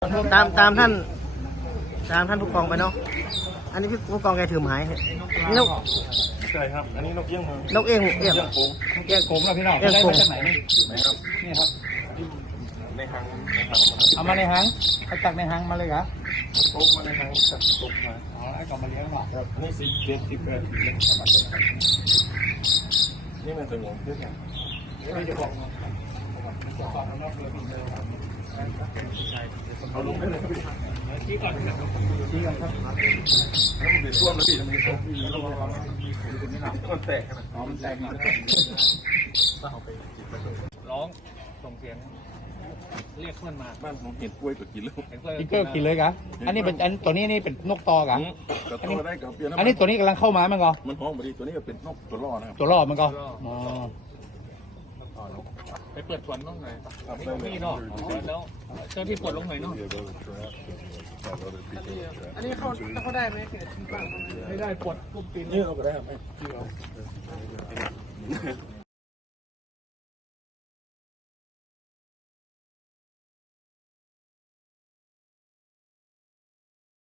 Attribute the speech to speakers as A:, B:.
A: ตามท่านผู้กองไปเนาะอันนี้พี่ผู้กองแกถือไม้นี่นก
B: ใช่ครับอันนี้นกเอี้ยง
A: นกเอี้ยง
B: เอี้ยงโขง
C: เกี้ยงโกงครับพี่น้อง
A: เอี้ยง
C: ได้
A: โขง
C: มาจากไหนนี่
B: นะครับ
C: นี่ครับ
B: ในหาง
C: เอามาในหางเอาจากในหางมาเลยเหรอ
B: ตกมาในหางจับตกมา
C: อ๋อไอ้กลับมาเลี้ยงว่ะ
B: ครับนี่10 ปีนี่มันสงบเพื่อนกัน
C: ไม่จะบอก
B: เอาลงได้เลยครับ
C: ชี้ก่อนครับ
B: แล้วมันเป็นช่วงแล้วพี่มันเป็นช่วงพี่ระวังมันแตกขนาด
C: อ๋อมันแตกหน่อย
B: เอาไปจิบไป
C: ร้องส่งเสียงเรียกเพื่อนมา
B: บ้านผมเห็นกล้วยกับกินแล้ว
C: พิกเกอร์กินเลยกะอันนี้เป็นตัวนี้นี่เป็นนกตอกะ
B: กับตัวได้กับเปลี่ยน
C: อันนี้ตัวนี้กำลังเข้ามามันก็
B: มันห้องพอดีตัวนี้ก็เป็นนกตัวล่อนะครับ
C: ตัวรอบมันก็อ๋อ
D: ไปเปิดสวนน้องหน่อย
B: ครับ
D: นี่เนาะแล้วเจ้าที่ปวดลงหน่อยเนาะ
A: อันนี้เขาได้ไหม
D: ไม่ได้ปวดปุ๊บปีน
B: นี่เราก็ได้ไหม